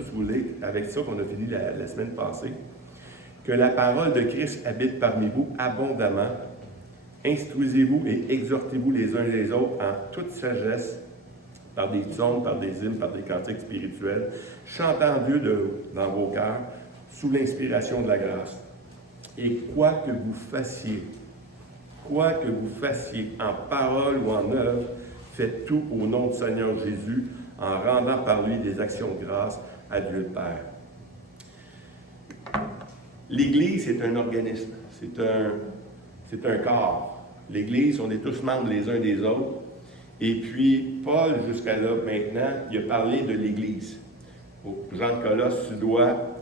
Si vous voulez, avec ça qu'on a fini la semaine passée, que la parole de Christ habite parmi vous abondamment. Instruisez-vous et exhortez-vous les uns les autres en toute sagesse, par des psaumes, par des hymnes, par des cantiques spirituels, chantant Dieu dans vos cœurs, sous l'inspiration de la grâce. Et quoi que vous fassiez en parole ou en œuvre, faites tout au nom du Seigneur Jésus, en rendant par lui des actions de grâce à Dieu le Père. L'Église, c'est un organisme, c'est un corps. L'Église, on est tous membres les uns des autres. Et puis, Paul, jusqu'à là, maintenant, il a parlé de l'Église. Jean de Colosse, tu dois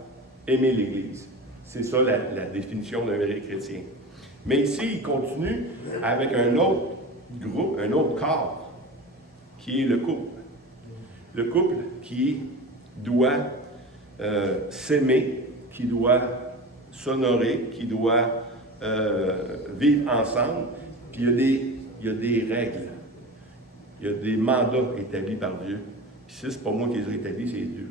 aimer l'Église. C'est ça la définition d'un vrai chrétien. Mais ici, il continue avec un autre groupe, un autre corps, qui est le couple. Le couple qui doit s'aimer, qui doit s'honorer, qui doit vivre ensemble. Puis il y a des règles, il y a des mandats établis par Dieu. Puis ça, c'est pas moi qui les ai établis, c'est Dieu.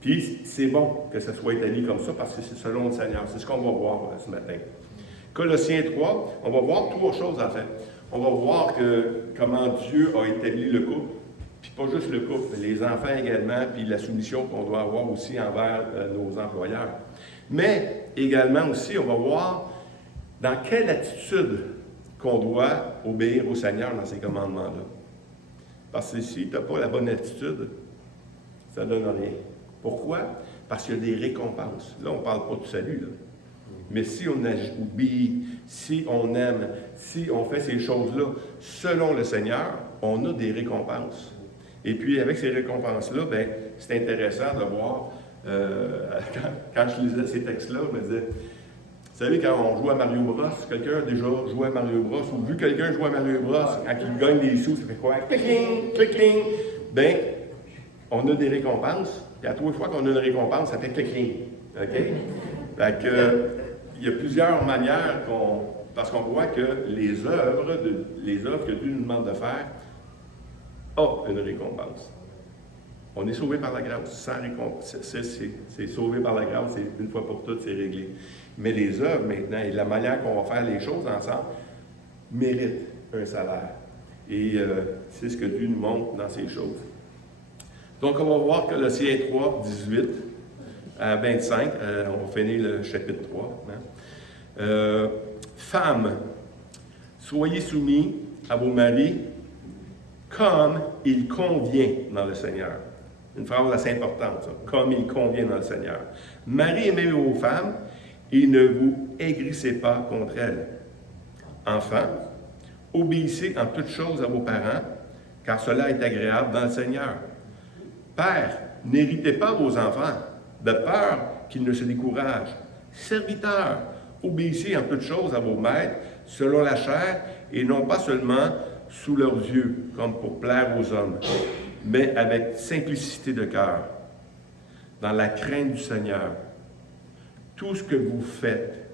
Puis c'est bon que ça soit établi comme ça parce que c'est selon le Seigneur. C'est ce qu'on va voir ce matin. Colossiens 3, on va voir trois choses en fait. On va voir comment Dieu a établi le couple, puis pas juste le couple, mais les enfants également, puis la soumission qu'on doit avoir aussi envers nos employeurs. Mais également aussi, on va voir dans quelle attitude qu'on doit obéir au Seigneur dans ces commandements-là. Parce que si tu n'as pas la bonne attitude, ça ne donne rien. Pourquoi? Parce qu'il y a des récompenses. Là, on ne parle pas du salut, là. Mais si on obéit, si on aime, si on fait ces choses-là selon le Seigneur, on a des récompenses. Et puis, avec ces récompenses-là, ben, c'est intéressant de voir, quand je lisais ces textes-là, je me disais, vous savez, quand on joue à Mario Bros, quelqu'un a déjà joué à Mario Bros, ou vu quelqu'un jouer à Mario Bros, quand il gagne des sous, ça fait quoi? Clic-cling, clic-cling. Bien, on a des récompenses, et à trois fois qu'on a une récompense, ça fait clic-cling. OK? Fait que, il y a plusieurs manières parce qu'on voit que les œuvres que Dieu nous demande de faire ont une récompense. On est sauvé par la grâce, sans récompense. C'est sauvé par la grâce, c'est une fois pour toutes, c'est réglé. Mais les œuvres maintenant et la manière qu'on va faire les choses ensemble méritent un salaire. Et c'est ce que Dieu nous montre dans ces choses. Donc, on va voir Colossiens 3, 18 à 25. On va finir le chapitre 3. Hein. Femmes, soyez soumis à vos maris comme il convient dans le Seigneur. Une phrase assez importante, ça. Comme il convient dans le Seigneur. Maris, aimez vos femmes et ne vous aigrissez pas contre elles. Enfants, obéissez en toutes choses à vos parents, car cela est agréable dans le Seigneur. Pères, n'héritez pas vos enfants, de peur qu'ils ne se découragent. Serviteurs, obéissez en toutes choses à vos maîtres, selon la chair, et non pas seulement sous leurs yeux, comme pour plaire aux hommes, mais avec simplicité de cœur, dans la crainte du Seigneur. Tout ce que vous faites,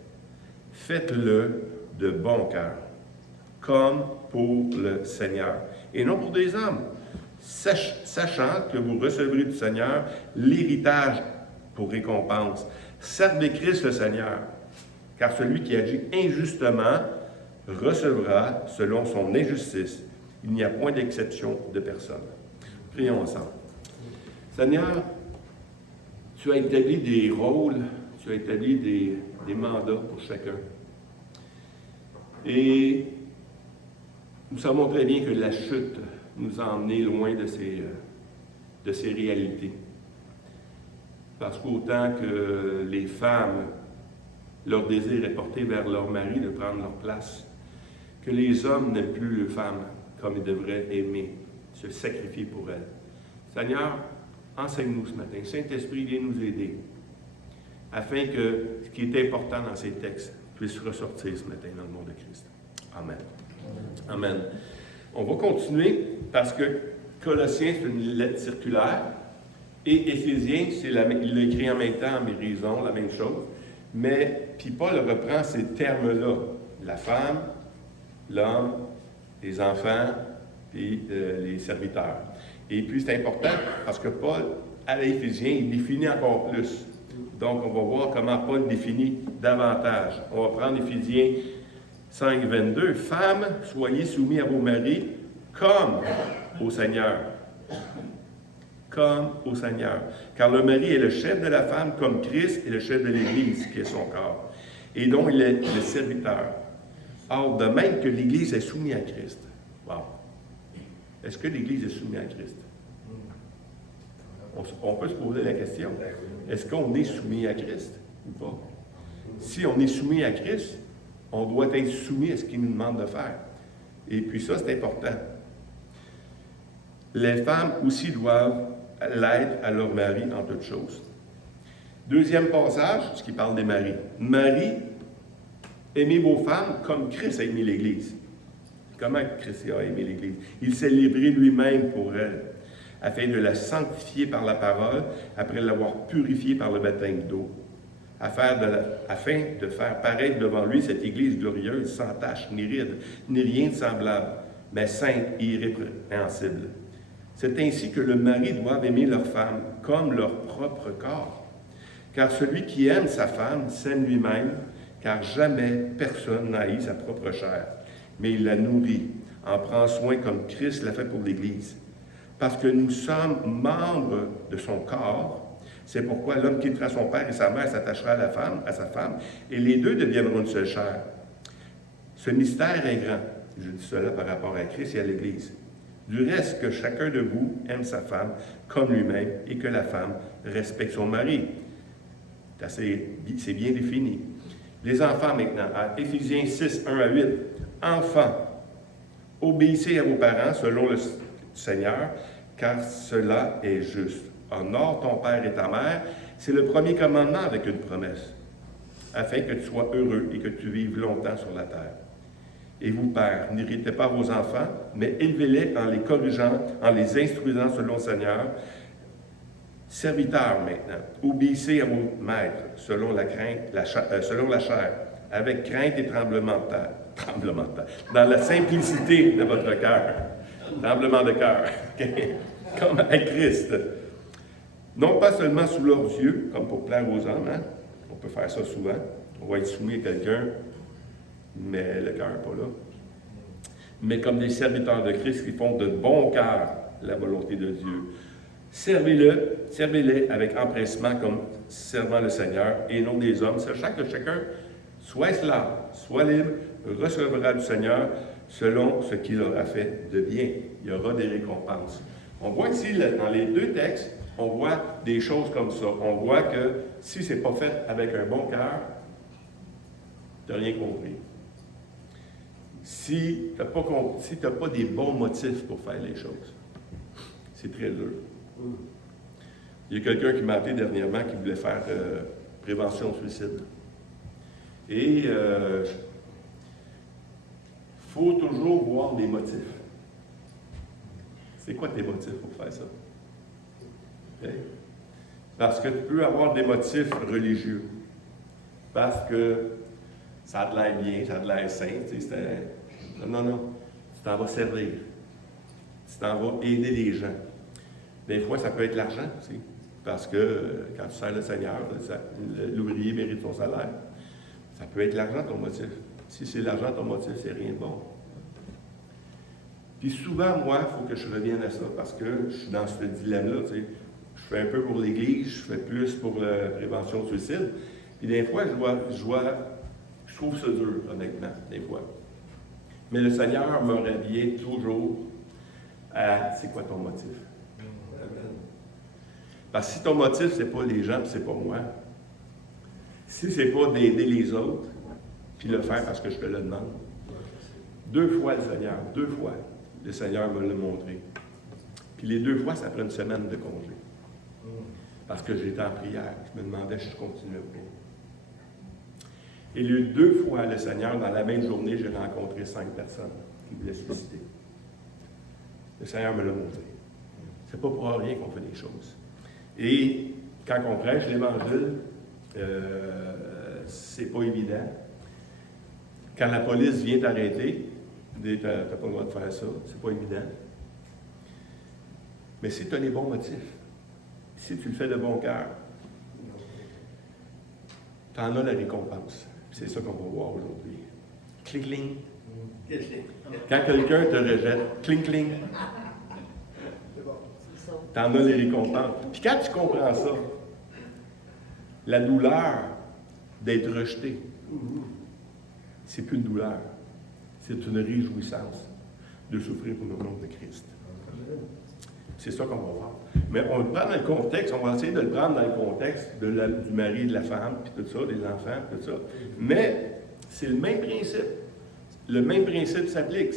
faites-le de bon cœur, comme pour le Seigneur, et non pour des hommes, sachant que vous recevrez du Seigneur l'héritage pour récompense. Servez Christ le Seigneur, car celui qui agit injustement recevra selon son injustice. Il n'y a point d'exception de personne. Prions ensemble. Seigneur, tu as établi des rôles, tu as établi des mandats pour chacun. Et nous savons très bien que la chute nous a emmenés loin de ces réalités. Parce qu'autant que les femmes, leur désir est porté vers leur mari de prendre leur place, que les hommes n'aiment plus les femmes comme ils devraient aimer, se sacrifier pour elles. Seigneur, enseigne-nous ce matin. Saint-Esprit, viens nous aider, afin que ce qui est important dans ces textes puisse ressortir ce matin dans le nom de Christ. Amen. Amen. On va continuer parce que Colossiens, c'est une lettre circulaire, et Éphésiens, il l'a écrit en même temps, en guérison, la même chose. Mais, puis Paul reprend ces termes-là, la femme, l'homme, les enfants, puis les serviteurs. Et puis c'est important parce que Paul, à l'Éphésiens, il définit encore plus. Donc on va voir comment Paul définit davantage. On va prendre Éphésiens 5, 22. Femmes, soyez soumis à vos maris comme au Seigneur. Comme au Seigneur. Car le mari est le chef de la femme comme Christ est le chef de l'Église, qui est son corps. Et donc il est le serviteur. Or, de même que l'Église est soumise à Christ. Wow. Est-ce que l'Église est soumise à Christ? On peut se poser la question. Est-ce qu'on est soumis à Christ ou pas? Si on est soumis à Christ, on doit être soumis à ce qu'il nous demande de faire. Et puis ça, c'est important. Les femmes aussi doivent l'être à leur mari en toutes choses. Deuxième passage, ce qui parle des maris. Marie, aimez vos femmes comme Christ a aimé l'Église. Comment Christ a aimé l'Église? Il s'est livré lui-même pour elle, afin de la sanctifier par la parole, après l'avoir purifiée par le baptême d'eau, afin de faire paraître devant lui cette Église glorieuse, sans tache, ni ride, ni rien de semblable, mais sainte et irrépréhensible. C'est ainsi que le mari doit aimer leur femme comme leur propre corps. Car celui qui aime sa femme s'aime lui-même, car jamais personne n'a haï sa propre chair, mais il la nourrit, en prend soin comme Christ l'a fait pour l'Église. Parce que nous sommes membres de son corps, c'est pourquoi l'homme quittera son père et sa mère s'attachera à sa femme, et les deux deviendront une seule chair. Ce mystère est grand. Je dis cela par rapport à Christ et à l'Église. Du reste, que chacun de vous aime sa femme comme lui-même et que la femme respecte son mari. C'est bien défini. Les enfants maintenant, à Éphésiens 6, 1 à 8. Enfants, obéissez à vos parents selon le Seigneur, car cela est juste. Honore ton père et ta mère, c'est le premier commandement avec une promesse, afin que tu sois heureux et que tu vives longtemps sur la terre. Et vous, pères, n'irritez pas vos enfants, mais élevez-les en les corrigeant, en les instruisant selon le Seigneur. Serviteurs maintenant, obéissez à vos maîtres selon la chair, avec crainte et tremblement de terre, dans la simplicité de votre cœur, tremblement de cœur, comme à Christ. Non pas seulement sous leurs yeux, comme pour plaire aux hommes, hein? On peut faire ça souvent, on va être soumis à quelqu'un, mais le cœur n'est pas là. Mais comme des serviteurs de Christ qui font de bon cœur la volonté de Dieu. Servez-les avec empressement comme servant le Seigneur et non des hommes, sachant que chacun soit esclave, soit libre, recevra du Seigneur selon ce qu'il aura fait de bien. Il y aura des récompenses. On voit ici, dans les deux textes, on voit des choses comme ça. On voit que si ce n'est pas fait avec un bon cœur, tu n'as rien compris. Si tu n'as pas des bons motifs pour faire les choses, c'est très dur. Il y a quelqu'un qui m'a appelé dernièrement qui voulait faire prévention de suicide. Et il faut toujours voir des motifs. C'est quoi tes motifs pour faire ça? Okay? Parce que tu peux avoir des motifs religieux. Parce que ça a de l'air bien, ça a de l'air sain. Non. Tu t'en vas servir. Tu t'en vas aider les gens. Des fois, ça peut être l'argent aussi. Parce que quand tu sers le Seigneur, l'ouvrier mérite son salaire. Ça peut être l'argent ton motif. Si c'est l'argent ton motif, c'est rien de bon. Puis souvent, moi, il faut que je revienne à ça parce que je suis dans ce dilemme-là. Tu sais. Je fais un peu pour l'Église, je fais plus pour la prévention de suicide. Puis des fois, je trouve ça dur, honnêtement, des fois. Mais le Seigneur me revient toujours à c'est quoi ton motif? Parce que si ton motif, c'est pas les gens, puis c'est pas moi, si c'est pas d'aider les autres, puis le faire parce que je te le demande, 2 fois le Seigneur me l'a montré. Puis les 2 fois, ça prend une semaine de congé. Parce que j'étais en prière, je me demandais si je continuais ou pas. Et les 2 fois, le Seigneur, dans la même journée, j'ai rencontré 5 personnes qui voulaient se suicider. Le Seigneur me l'a montré. C'est pas pour rien qu'on fait des choses. Et quand on prêche l'Évangile, c'est pas évident. Quand la police vient t'arrêter, dit t'as pas le droit de faire ça, c'est pas évident. Mais si tu as les bons motifs, si tu le fais de bon cœur, tu en as la récompense. C'est ça qu'on va voir aujourd'hui. Cling, cling. Quand quelqu'un te rejette, cling, cling. Tu en as les récompenses. Puis quand tu comprends ça, la douleur d'être rejeté, c'est plus une douleur, c'est une réjouissance de souffrir pour le nom de Christ. C'est ça qu'on va voir. Mais on le prend dans le contexte, on va essayer de le prendre dans le contexte du mari et de la femme, puis tout ça, des enfants, tout ça. Mais c'est le même principe. Le même principe s'applique.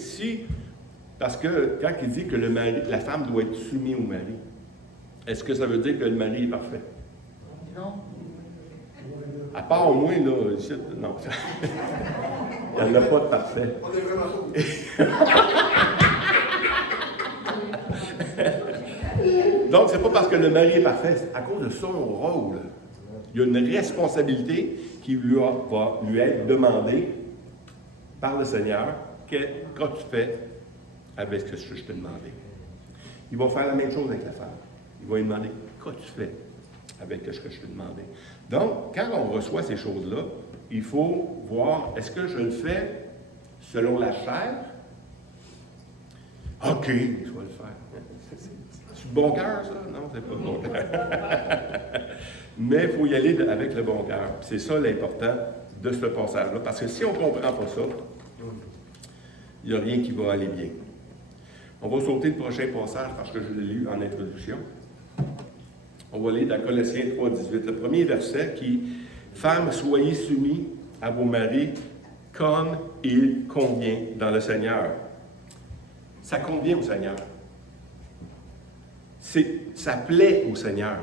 Parce que quand il dit que la femme doit être soumise au mari, est-ce que ça veut dire que le mari est parfait? Non. À part moi, là, ici, non. Il n'y en a pas de parfait. On est vraiment Donc, c'est pas parce que le mari est parfait, c'est à cause de son rôle. Il y a une responsabilité qui va lui être demandée par le Seigneur. Qu'as-tu fait avec ce que je t'ai demandé? Il va faire la même chose avec la femme. Il va lui demander, qu'as-tu fait avec ce que je t'ai demandé? Donc, quand on reçoit ces choses-là, il faut voir, est-ce que je le fais selon la chair? OK, je vais le faire. C'est du bon cœur, ça? Non, c'est pas du bon cœur. Mais il faut y aller avec le bon cœur. C'est ça l'important de ce passage-là. Parce que si on ne comprend pas ça, il n'y a rien qui va aller bien. On va sauter le prochain passage parce que je l'ai lu en introduction. On va lire dans Colossiens 3, 18. Le premier verset qui « Femmes, soyez soumis à vos maris comme il convient dans le Seigneur. » Ça convient au Seigneur. Ça plaît au Seigneur.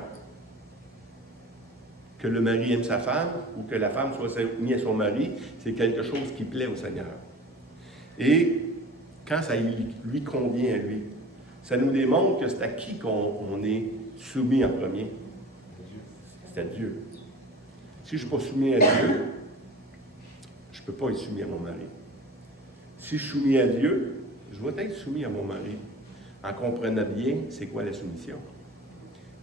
Que le mari aime sa femme ou que la femme soit soumise à son mari, c'est quelque chose qui plaît au Seigneur. Et quand ça lui convient à lui, ça nous démontre que c'est à qui qu'on est soumis en premier. C'est à Dieu. Si je ne suis pas soumis à Dieu, je ne peux pas être soumis à mon mari. Si je suis soumis à Dieu, je dois être soumis à mon mari, en comprenant bien c'est quoi la soumission.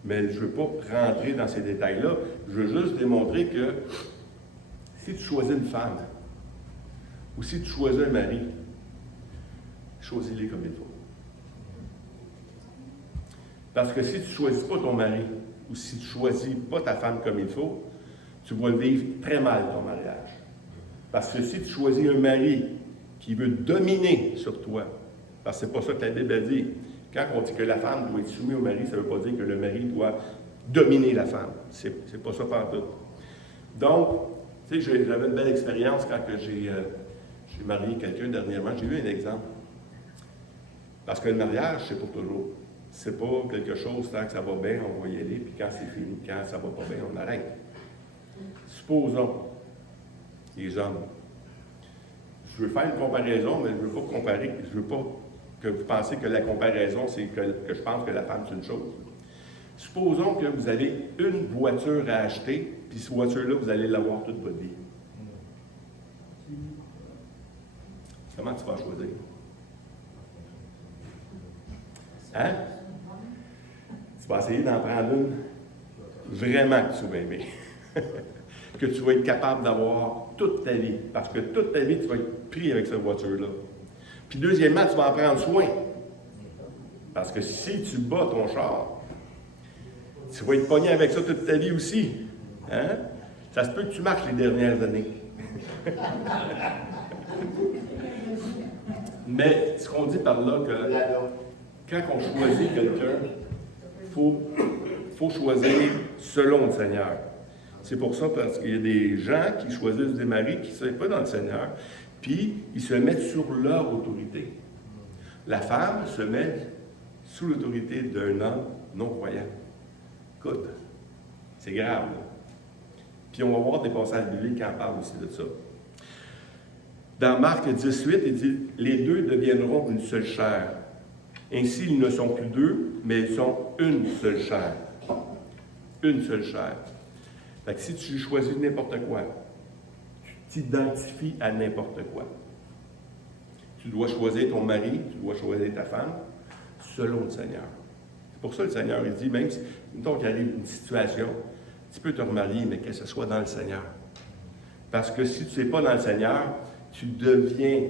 Mais je ne veux pas rentrer dans ces détails-là. Je veux juste démontrer que si tu choisis une femme, ou si tu choisis un mari, choisis-les comme il faut. Parce que si tu ne choisis pas ton mari, ou si tu ne choisis pas ta femme comme il faut, tu vas le vivre très mal, ton mariage. Parce que si tu choisis un mari qui veut dominer sur toi, parce que ce n'est pas ça que la Bible a dit. Quand on dit que la femme doit être soumise au mari, ça ne veut pas dire que le mari doit dominer la femme. C'est pas ça partout. Donc, tu sais, j'avais une belle expérience quand j'ai marié quelqu'un dernièrement. J'ai eu un exemple. Parce que le mariage, c'est pour toujours. C'est pas quelque chose, tant que ça va bien, on va y aller, puis quand c'est fini, quand ça va pas bien, on arrête. Supposons, les hommes, je veux faire une comparaison, mais je ne veux pas comparer, je ne veux pas que vous pensiez que la comparaison, c'est que je pense que la femme, c'est une chose. Supposons que vous avez une voiture à acheter, puis cette voiture-là, vous allez l'avoir toute votre vie. Comment tu vas choisir? Hein? Tu vas essayer d'en prendre une vraiment que tu vas aimer. Que tu vas être capable d'avoir toute ta vie. Parce que toute ta vie, tu vas être pris avec cette voiture-là. Puis deuxièmement, tu vas en prendre soin. Parce que si tu bats ton char, tu vas être pogné avec ça toute ta vie aussi. Hein? Ça se peut que tu marches les dernières années. Mais ce qu'on dit par là, que quand on choisit quelqu'un, il faut choisir selon le Seigneur. C'est pour ça, parce qu'il y a des gens qui choisissent des maris qui ne sont pas dans le Seigneur, puis ils se mettent sur leur autorité. La femme se met sous l'autorité d'un homme non-croyant. Écoute, c'est grave. Là. Puis on va voir des passages bibliques qui en parlent aussi de ça. Dans Marc 18, il dit « Les deux deviendront une seule chair. Ainsi, ils ne sont plus deux, mais ils sont une seule chair. » Une seule chair. Fait que si tu choisis n'importe quoi, tu t'identifies à n'importe quoi. Tu dois choisir ton mari, tu dois choisir ta femme, selon le Seigneur. Pour ça, le Seigneur, il dit, même si, mettons qu'il arrive une situation, tu peux te remarier, mais que ce soit dans le Seigneur. Parce que si tu ne es pas dans le Seigneur, tu deviens,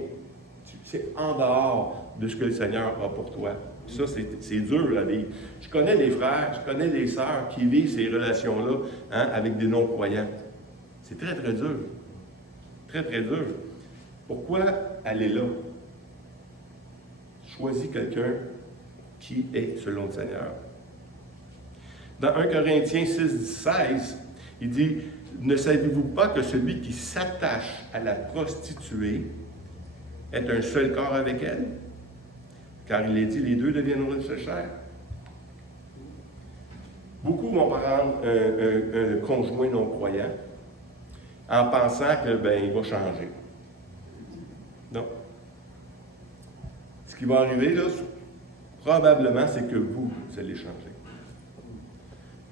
c'est en dehors de ce que le Seigneur a pour toi. Ça, c'est dur à vivre. Je connais les frères, je connais les sœurs qui vivent ces relations-là avec des non-croyants. C'est très, très dur. Très, très dur. Pourquoi aller là? Choisis quelqu'un qui est selon le Seigneur. Dans 1 Corinthiens 6-16, il dit, « Ne savez-vous pas que celui qui s'attache à la prostituée est un seul corps avec elle? Car il est dit, les deux deviendront une seule chair. » Beaucoup vont prendre un conjoint non-croyant en pensant que, il va changer. Non. Ce qui va arriver, là, probablement, c'est que vous allez changer.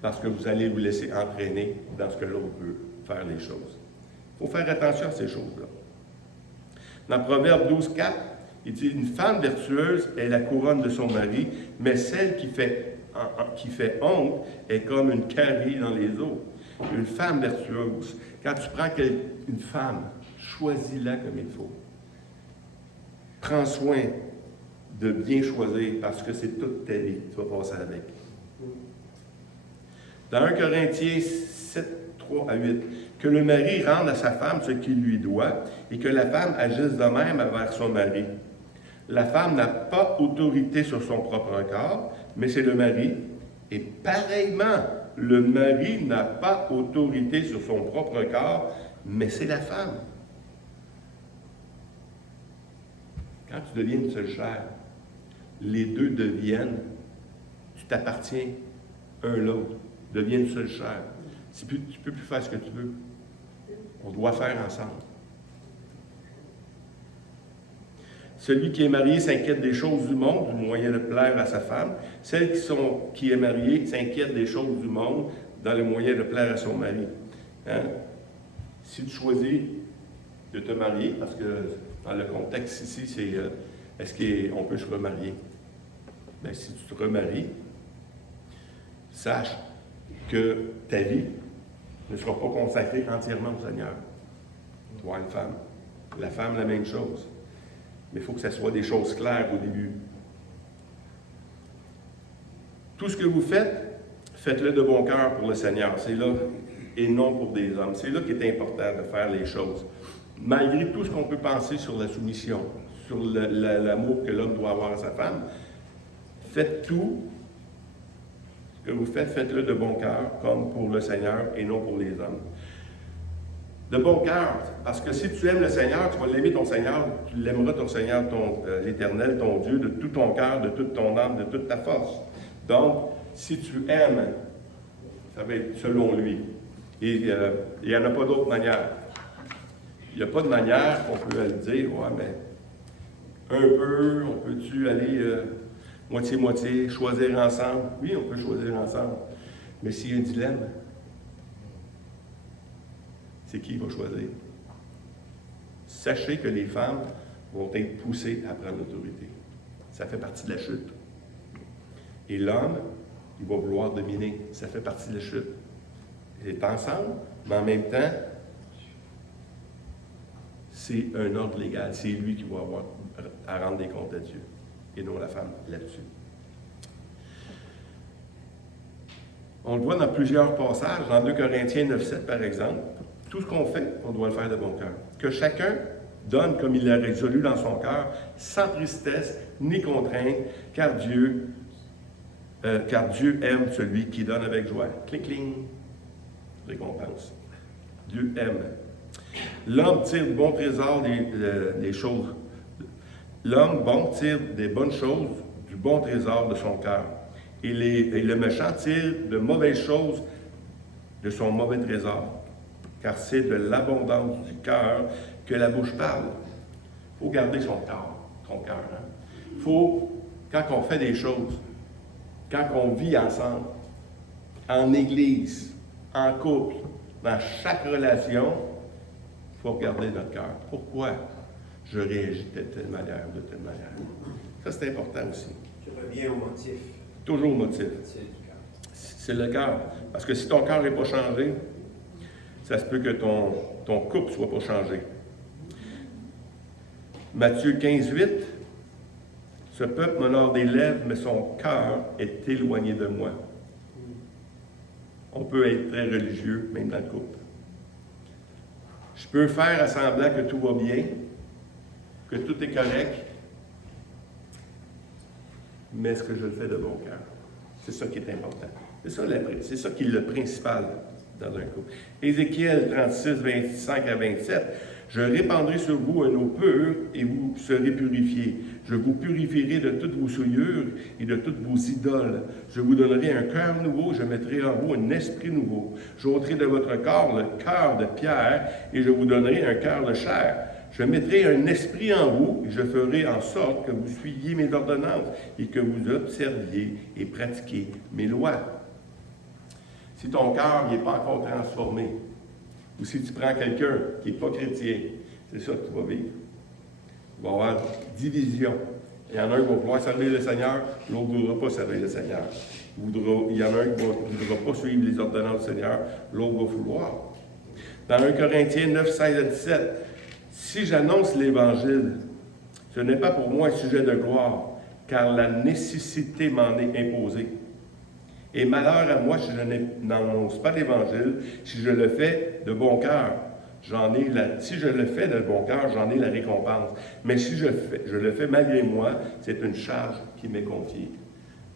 Parce que vous allez vous laisser entraîner dans ce que l'autre veut faire les choses. Il faut faire attention à ces choses-là. Dans Proverbe 12,4, il dit, « Une femme vertueuse est la couronne de son mari, mais celle qui fait honte est comme une carie dans les eaux. » Une femme vertueuse, quand tu prends une femme, choisis-la comme il faut. Prends soin de bien choisir parce que c'est toute ta vie que tu vas passer avec. Dans 1 Corinthiens 7, 3 à 8, que le mari rende à sa femme ce qu'il lui doit et que la femme agisse de même envers son mari. La femme n'a pas autorité sur son propre corps, mais c'est le mari. Et pareillement, le mari n'a pas autorité sur son propre corps, mais c'est la femme. Quand tu deviens une seule chair, les deux deviennent, tu t'appartiens un l'autre, deviennent une seule chair. Tu ne peux plus faire ce que tu veux. On doit faire ensemble. Celui qui est marié s'inquiète des choses du monde, du moyen de plaire à sa femme. Celle qui est mariée s'inquiète des choses du monde dans le moyen de plaire à son mari. Si tu choisis de te marier, parce que dans le contexte ici, c'est est-ce qu'on peut se remarier? Bien, si tu te remaries, sache que ta vie ne sera pas consacrée entièrement au Seigneur. Tu vois une femme. La femme, la même chose. Mais il faut que ce soit des choses claires au début. Tout ce que vous faites, faites-le de bon cœur pour le Seigneur. C'est là, et non pour des hommes. C'est là qu'il est important de faire les choses. Malgré tout ce qu'on peut penser sur la soumission, sur l'amour que l'homme doit avoir à sa femme, faites tout ce que vous faites, faites-le de bon cœur, comme pour le Seigneur et non pour les hommes. De bon cœur, parce que si tu aimes le Seigneur, tu vas l'aimer ton Seigneur, tu l'aimeras ton Seigneur, l'Éternel, ton Dieu, de tout ton cœur, de toute ton âme, de toute ta force. Donc, si tu aimes, ça va être selon lui. Et il n'y en a pas d'autre manière. Il n'y a pas de manière qu'on peut le dire, ouais, mais un peu, on peut-tu aller moitié-moitié, choisir ensemble? Oui, on peut choisir ensemble. Mais s'il y a un dilemme, c'est qui va choisir? Sachez que les femmes vont être poussées à prendre l'autorité. Ça fait partie de la chute. Et l'homme, il va vouloir dominer. Ça fait partie de la chute. Il est ensemble, mais en même temps, c'est un ordre légal. C'est lui qui va avoir à rendre des comptes à Dieu, et non la femme là-dessus. On le voit dans plusieurs passages, dans 2 Corinthiens 9,7 par exemple. Tout ce qu'on fait, on doit le faire de bon cœur. Que chacun donne comme il l'a résolu dans son cœur, sans tristesse ni contrainte, car Dieu aime celui qui donne avec joie. Clic, cling, récompense. Dieu aime. L'homme tire de bons trésors des choses. L'homme bon tire des bonnes choses du bon trésor de son cœur. Et le méchant tire de mauvaises choses de son mauvais trésor. Car c'est de l'abondance du cœur que la bouche parle. Il faut garder son cœur. Il faut, quand on fait des choses, quand on vit ensemble, en église, en couple, dans chaque relation, il faut regarder notre cœur. Pourquoi je réagis de telle manière, de telle manière? Ça, c'est important aussi. Tu reviens au motif. Toujours motif. C'est le cœur. Parce que si ton cœur n'est pas changé, ça se peut que ton couple ne soit pas changé. Matthieu 15, 8. Ce peuple m'honore des lèvres, mais son cœur est éloigné de moi. On peut être très religieux, même dans le couple. Je peux faire à semblant que tout va bien, que tout est correct, mais est-ce que je le fais de bon cœur? C'est ça qui est important. C'est ça qui est le principal dans un couple. Ézéchiel 36, 25 à 27. Je répandrai sur vous un eau pure et vous serez purifiés. Je vous purifierai de toutes vos souillures et de toutes vos idoles. Je vous donnerai un cœur nouveau, je mettrai en vous un esprit nouveau. J'ôterai de votre corps le cœur de pierre et je vous donnerai un cœur de chair. Je mettrai un esprit en vous et je ferai en sorte que vous suiviez mes ordonnances et que vous observiez et pratiquiez mes lois. Si ton cœur n'est pas encore transformé, ou si tu prends quelqu'un qui n'est pas chrétien, c'est ça que tu vas vivre. Il va y avoir division. Il y en a un qui va vouloir servir le Seigneur, l'autre ne voudra pas servir le Seigneur. Il y en a un qui ne voudra pas suivre les ordonnances du Seigneur, l'autre va vouloir. Dans 1 Corinthiens 9, 16 à 17, si j'annonce l'Évangile, ce n'est pas pour moi un sujet de gloire, car la nécessité m'en est imposée. Et malheur à moi si je n'annonce pas l'Évangile, si je le fais de bon cœur. Si je le fais de bon cœur, j'en ai la récompense. Mais si je le fais malgré moi, c'est une charge qui m'est confiée.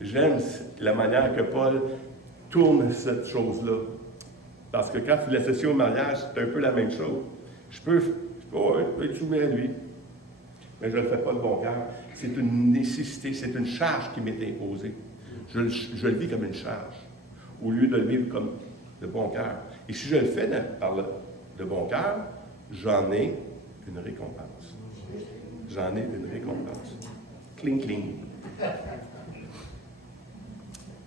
J'aime la manière que Paul tourne cette chose-là. Parce que quand tu l'associes au mariage, c'est un peu la même chose. Je peux être soumis à lui, mais je ne le fais pas de bon cœur. C'est une nécessité, c'est une charge qui m'est imposée. Je le vis comme une charge, au lieu de le vivre comme de bon cœur. Et si je le fais de bon cœur, j'en ai une récompense. J'en ai une récompense. Cling, cling.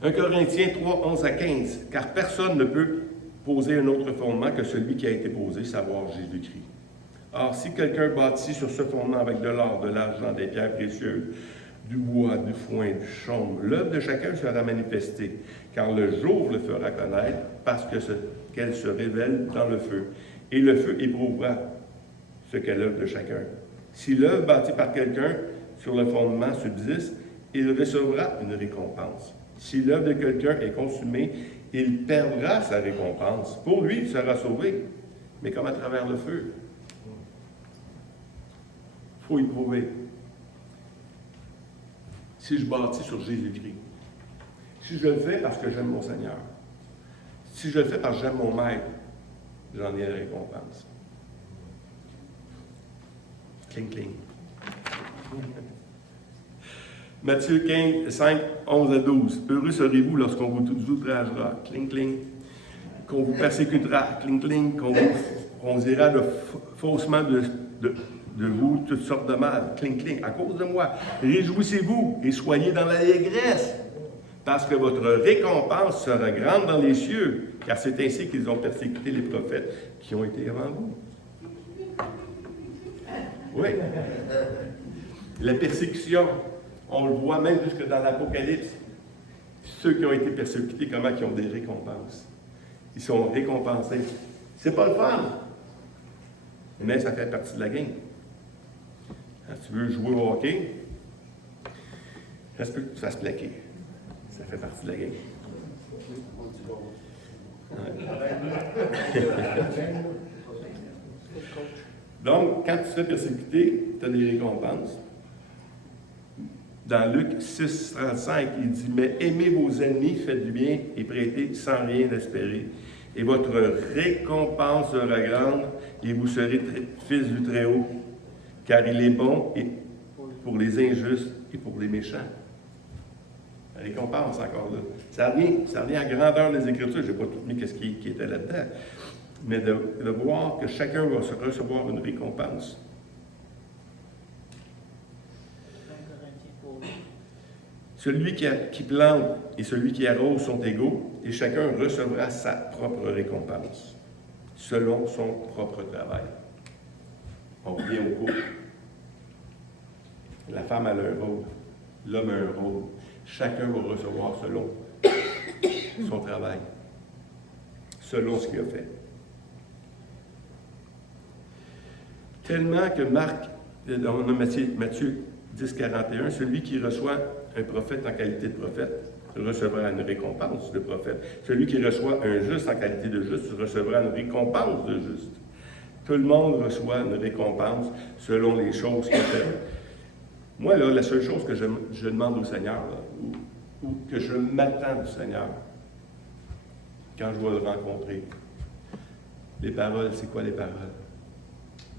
1 Corinthiens 3, 11 à 15. Car personne ne peut poser un autre fondement que celui qui a été posé, savoir Jésus-Christ. Or, si quelqu'un bâtit sur ce fondement avec de l'or, de l'argent, des pierres précieuses, du bois, du foin, du chaume, l'œuvre de chacun sera manifestée, car le jour le fera connaître, parce qu'elle se révèle dans le feu. Et le feu éprouvera ce qu'est l'œuvre de chacun. Si l'œuvre bâtie par quelqu'un sur le fondement subsiste, il recevra une récompense. Si l'œuvre de quelqu'un est consumée, il perdra sa récompense. Pour lui, il sera sauvé, mais comme à travers le feu. Il faut y prouver. Si je bâtis sur Jésus-Christ, si je le fais parce que j'aime mon Seigneur, si je le fais parce que j'aime mon Maître, j'en ai la récompense. Cling, cling. Matthieu 15, 5, 11 à 12. Heureux serez-vous lorsqu'on vous outragera, cling, cling, qu'on vous persécutera, cling, cling, qu'on dira faussement de vous toutes sortes de mal, cling, cling, à cause de moi. Réjouissez-vous et soyez dans l'allégresse, parce que votre récompense sera grande dans les cieux, car c'est ainsi qu'ils ont persécuté les prophètes qui ont été avant vous. Oui. La persécution, on le voit même jusque dans l'Apocalypse. Ceux qui ont été persécutés, comment ils ont des récompenses. Ils sont récompensés. C'est pas le fun, mais ça fait partie de la game. Quand tu veux jouer au hockey, ça se peut que tu te fasses plaquer. Ça fait partie de la game. Ouais. Donc, quand tu te fais persécuter, tu as des récompenses. Dans Luc 6, 35, il dit « Mais aimez vos ennemis, faites du bien et prêtez sans rien espérer. Et votre récompense sera grande et vous serez fils du Très-Haut. Car il est bon pour les injustes et pour les méchants. » La récompense, encore là. Ça revient à grandeur des Écritures. Je n'ai pas tout mis ce qui était là-dedans. Mais de voir que chacun va recevoir une récompense. Celui qui plante et celui qui arrose sont égaux, et chacun recevra sa propre récompense, selon son propre travail. On revient au couple. La femme a un rôle, l'homme a un rôle. Chacun va recevoir selon son travail, selon ce qu'il a fait. Tellement que Marc, dans Matthieu 10, 41, celui qui reçoit un prophète en qualité de prophète recevra une récompense de prophète. Celui qui reçoit un juste en qualité de juste recevra une récompense de juste. Tout le monde reçoit une récompense selon les choses qu'il fait. Moi, là, la seule chose que je demande au Seigneur, là, ou que je m'attends du Seigneur, quand je vais le rencontrer, les paroles, c'est quoi les paroles?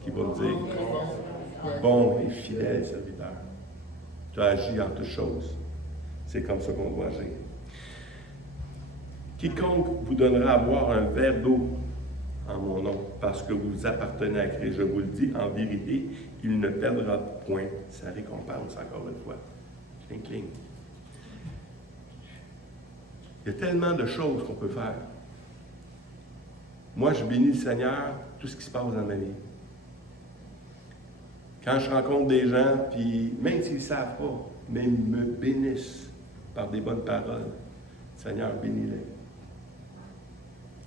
Qui va me dire, bon et fidèle serviteur, tu as agi en toutes choses. C'est comme ça qu'on doit agir. Quiconque vous donnera à boire un verre d'eau en mon nom, parce que vous appartenez à Christ, je vous le dis, en vérité, il ne perdra point sa récompense, encore une fois. Cling, cling. Il y a tellement de choses qu'on peut faire. Moi, je bénis le Seigneur, tout ce qui se passe dans ma vie. Quand je rencontre des gens, puis même s'ils ne savent pas, mais ils me bénissent par des bonnes paroles, Seigneur, bénis-les.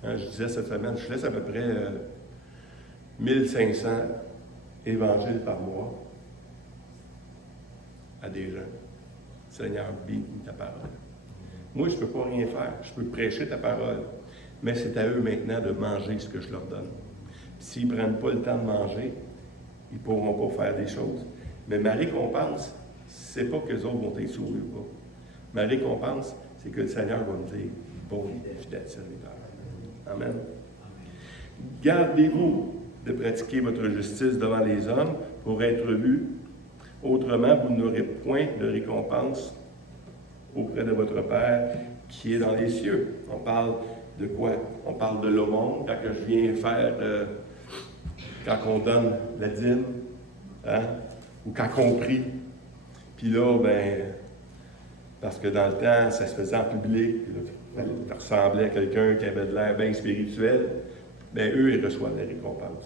Hein, je disais cette semaine, je laisse à peu près 1500 évangiles par mois à des gens. Seigneur, bénis ta parole. Moi, je ne peux pas rien faire. Je peux prêcher ta parole, mais c'est à eux maintenant de manger ce que je leur donne. S'ils ne prennent pas le temps de manger, ils ne pourront pas faire des choses. Mais ma récompense, c'est pas qu'eux autres vont être sauvés ou pas. Ma récompense, c'est que le Seigneur va me dire, bon et fidèle serviteur. Amen. Gardez-vous de pratiquer votre justice devant les hommes pour être vus. Autrement, vous n'aurez point de récompense auprès de votre Père qui est dans les cieux. On parle de quoi? On parle de l'aumône, quand je viens faire, quand on donne la dîme, hein? Ou quand on prie. Puis là, parce que dans le temps, ça se faisait en public, ça ressemblait à quelqu'un qui avait de l'air bien spirituel, eux, ils reçoivent la récompense.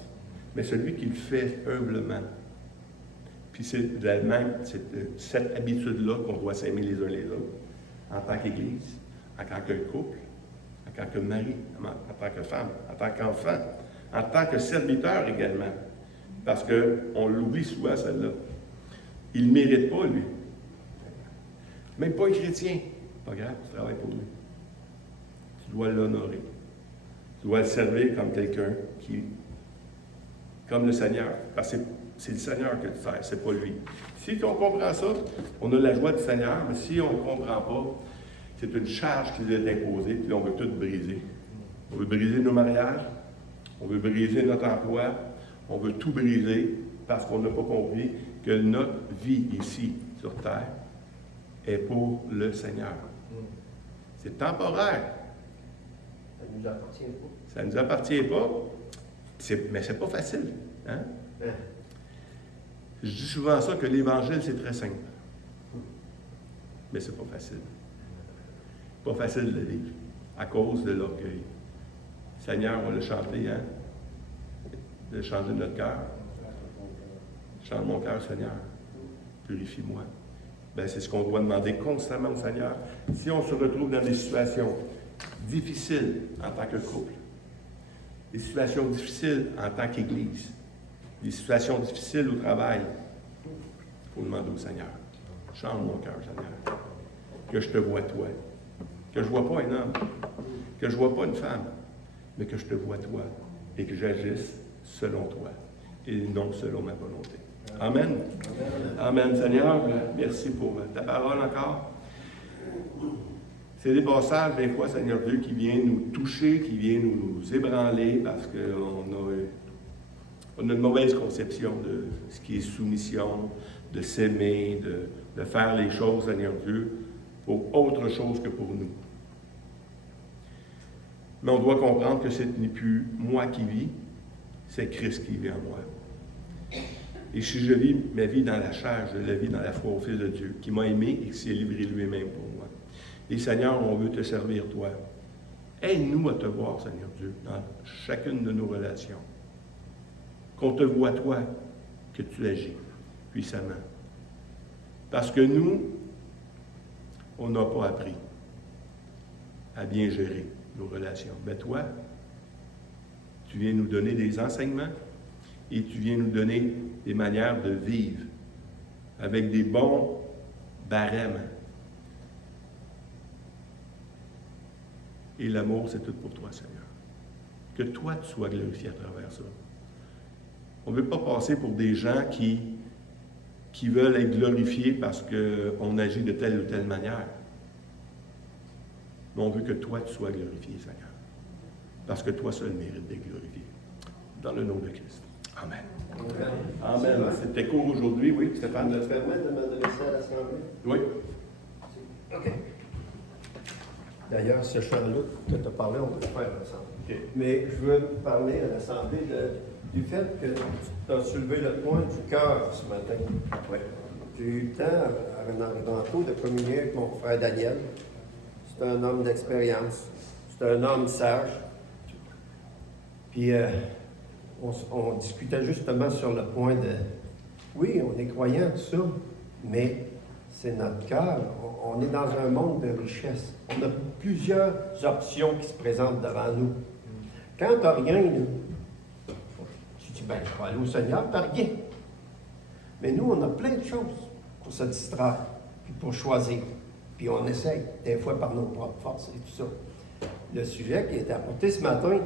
Mais celui qui le fait humblement, puis c'est même cette habitude-là qu'on doit s'aimer les uns les autres, en tant qu'Église, en tant que couple, en tant que mari, en tant que femme, en tant qu'enfant, en tant que serviteur également. Parce qu'on l'oublie souvent, celle-là. Il ne mérite pas, lui. Même pas un chrétien. Pas grave, tu travailles pour lui. Tu dois l'honorer. Tu dois le servir comme quelqu'un qui, comme le Seigneur. Parce que c'est le Seigneur que tu sers, c'est pas lui. Si on comprend ça, on a la joie du Seigneur, mais si on ne comprend pas, c'est une charge qui nous est imposée, puis là, on veut tout briser. On veut briser nos mariages, on veut briser notre emploi, on veut tout briser parce qu'on n'a pas compris que notre vie ici, sur terre, est pour le Seigneur. C'est temporaire. Ça ne nous appartient pas. Ça ne nous appartient pas, mais c'est pas facile. Hein? Je dis souvent ça, que l'Évangile, c'est très simple. Mais c'est pas facile. Pas facile de le vivre, à cause de l'orgueil. Seigneur, on va le chanter, hein? De changer notre cœur. Change mon cœur, Seigneur. Purifie-moi. C'est ce qu'on doit demander constamment au Seigneur. Si on se retrouve dans des situations difficiles en tant que couple, des situations difficiles en tant qu'Église, des situations difficiles au travail, il faut demander au Seigneur. Change mon cœur, Seigneur. Que je te vois, toi. Que je ne vois pas un homme. Que je ne vois pas une femme. Mais que je te vois, toi. Et que j'agisse selon toi. Et non selon ma volonté. Amen. Amen, Seigneur. Merci pour ta parole encore. C'est des passages, des fois, Seigneur Dieu, qui viennent nous toucher, qui viennent nous ébranler parce qu'on a une mauvaise conception de ce qui est soumission, de s'aimer, de faire les choses, Seigneur Dieu, pour autre chose que pour nous. Mais on doit comprendre que ce n'est plus moi qui vis, c'est Christ qui vit en moi. Et si je vis ma vie dans la chair, je la vis dans la foi au Fils de Dieu, qui m'a aimé et qui s'est livré lui-même pour moi. Et Seigneur, on veut te servir, toi. Aide-nous à te voir, Seigneur Dieu, dans chacune de nos relations. Qu'on te voit, toi, que tu agis puissamment. Parce que nous, on n'a pas appris à bien gérer nos relations. Mais toi, tu viens nous donner des enseignements et tu viens nous donner des manières de vivre avec des bons barèmes. Et l'amour, c'est tout pour toi, Seigneur. Que toi, tu sois glorifié à travers ça. On ne veut pas passer pour des gens qui veulent être glorifiés parce qu'on agit de telle ou telle manière. Mais on veut que toi, tu sois glorifié, Seigneur. Parce que toi seul mérite d'être glorifié. Dans le nom de Christ. Amen. Amen. C'était court aujourd'hui, oui, Stéphane? Tu me permets de m'adresser à l'Assemblée? Oui. OK. D'ailleurs, ce chant-là que tu as parlé, on peut le faire ensemble. OK. Mais je veux parler à l'Assemblée du fait que tu as soulevé le point du cœur ce matin. Oui. J'ai eu le temps, tantôt, de communier avec mon frère Daniel. C'est un homme d'expérience. C'est un homme sage. Puis, on discutait justement sur le point de... Oui, on est croyant, tout ça, mais c'est notre cœur. On est dans un monde de richesse. On a plusieurs options qui se présentent devant nous. Quand tu n'as rien, tu dis, ben, je vais aller au Seigneur, tu n'as rien. Mais nous, on a plein de choses pour se distraire, puis pour choisir. Puis on essaye, des fois par nos propres forces et tout ça. Le sujet qui a été apporté ce matin,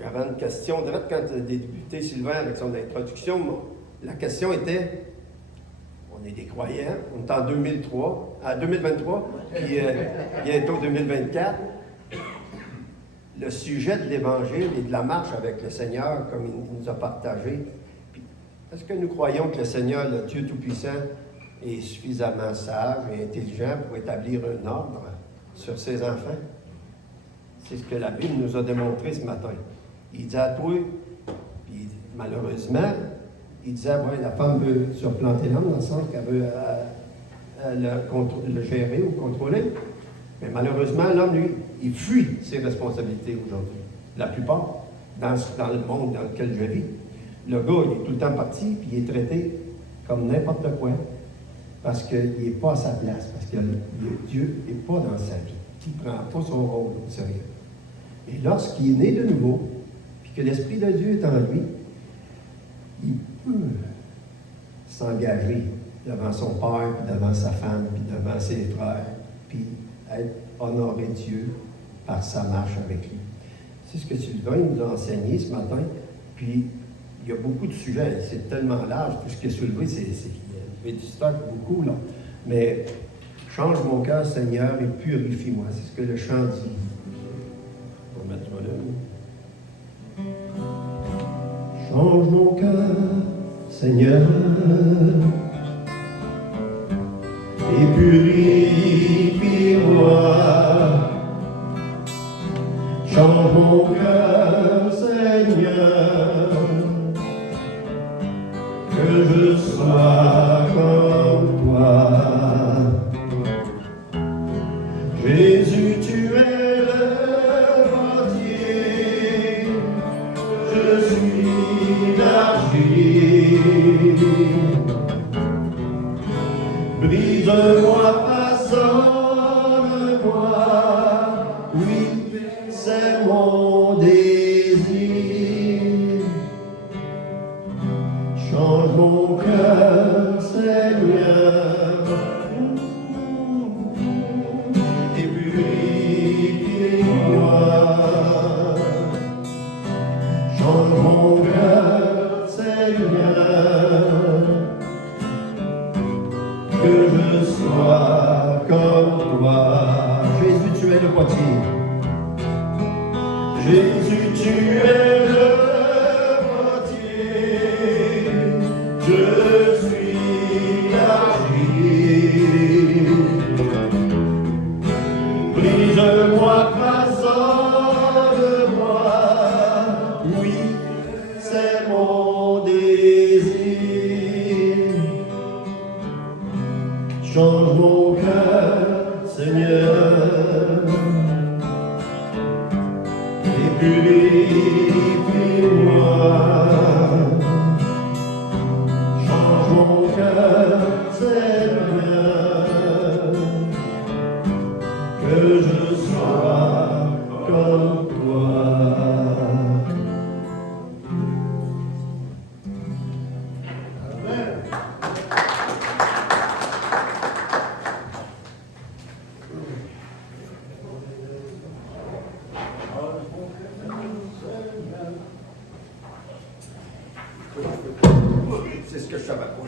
j'avais une question, direct quand tu as débuté Sylvain avec son introduction, la question était, on est des croyants, on est en 2023, puis bientôt 2024. Le sujet de l'Évangile et de la marche avec le Seigneur, comme il nous a partagé. Puis, est-ce que nous croyons que le Seigneur, le Dieu Tout-Puissant, est suffisamment sage et intelligent pour établir un ordre sur ses enfants? C'est ce que la Bible nous a démontré ce matin. Il dit à toi, puis malheureusement, il disait, ouais, la femme veut surplanter l'homme dans le sens qu'elle veut le gérer ou contrôler. Mais malheureusement, l'homme, lui, il fuit ses responsabilités aujourd'hui. La plupart, dans le monde dans lequel je vis. Le gars, il est tout le temps parti, puis il est traité comme n'importe quoi, parce qu'il n'est pas à sa place, parce que Dieu n'est pas dans sa vie. Il ne prend pas son rôle au sérieux. Et lorsqu'il est né de nouveau, puis que l'Esprit de Dieu est en lui, il peut s'engager devant son père, puis devant sa femme, puis devant ses frères, puis honorer Dieu par sa marche avec lui. C'est ce que Sylvain nous a enseigné ce matin. Puis, il y a beaucoup de sujets. C'est tellement large. Tout ce qui est soulevé, il y a du stock beaucoup, là. Mais, change mon cœur, Seigneur, et purifie-moi. C'est ce que le chant dit. On va mettre ça là. Change mon cœur, Seigneur, et purifie-moi. Change mon cœur, Seigneur, que je sois comme toi. Jésus, tu es le potier, je suis l'argile. Brise-moi, façonne-moi, oui, c'est mon désir. Change mon cœur, Seigneur, et purifie-moi. Change mon cœur, Seigneur, que je sois comme toi. Jésus, tu es le potier. Jésus, tu es le potier. Je suis l'argile. Brise-moi, façonne-moi. Oui, c'est mon désir. Change mon cœur, Seigneur, et purifie-moi. Change mon cœur, Seigneur, C'est ce que je savais pas.